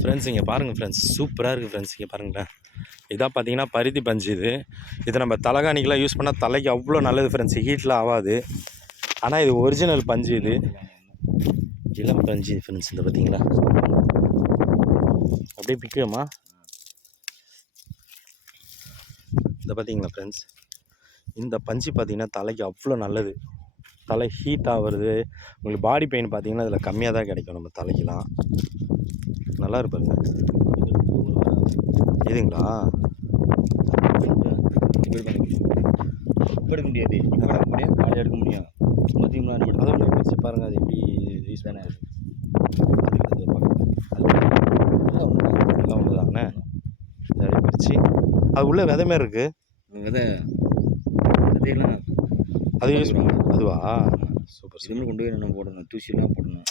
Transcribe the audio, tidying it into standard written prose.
Friends இங்கே பாருங்கள் friends, சூப்பராக இருக்குது ஃப்ரெண்ட்ஸ். இங்கே பாருங்களேன், இதான் பார்த்தீங்கன்னா பருத்தி பஞ்சு. இதை நம்ம தலைகாணிக்கெலாம் யூஸ் பண்ணால் தலைக்கு அவ்வளோ நல்லது ஃப்ரெண்ட்ஸ், ஹீட்லாம் ஆகாது. ஆனால் இது ஒரிஜினல் பஞ்சு, இது இளம் பஞ்சு ஃப்ரெண்ட்ஸ். இந்த பார்த்தீங்களா, அப்படியே பிக்குமா. இந்த பார்த்தீங்களா ஃப்ரெண்ட்ஸ், இந்த பஞ்சு பார்த்தீங்கன்னா தலைக்கு அவ்வளோ நல்லது. தலை ஹீட் ஆகுறது, உங்களுக்கு பாடி பெயின் பார்த்தீங்கன்னா இதில் கம்மியாக தான் கிடைக்கும் நம்ம தலைக்கெலாம். நல்லா இருப்பாருங்க இதுங்களா. எடுக்க முடியாது, காலையில் எடுக்க முடியும். அதான் பிரிச்சு பாருங்கள், அது எப்படி யூஸ் தானே. எல்லாம் ஒன்று தானே. அதை பிரித்து அது உள்ள விதை மாரி இருக்குது. விதையெல்லாம் அது யூஸ் பண்ணுவோம். அதுவா, சூப்பர். இதுமாதிரி கொண்டு போய் நம்ம போடணும், தூசியெல்லாம் போடணும்.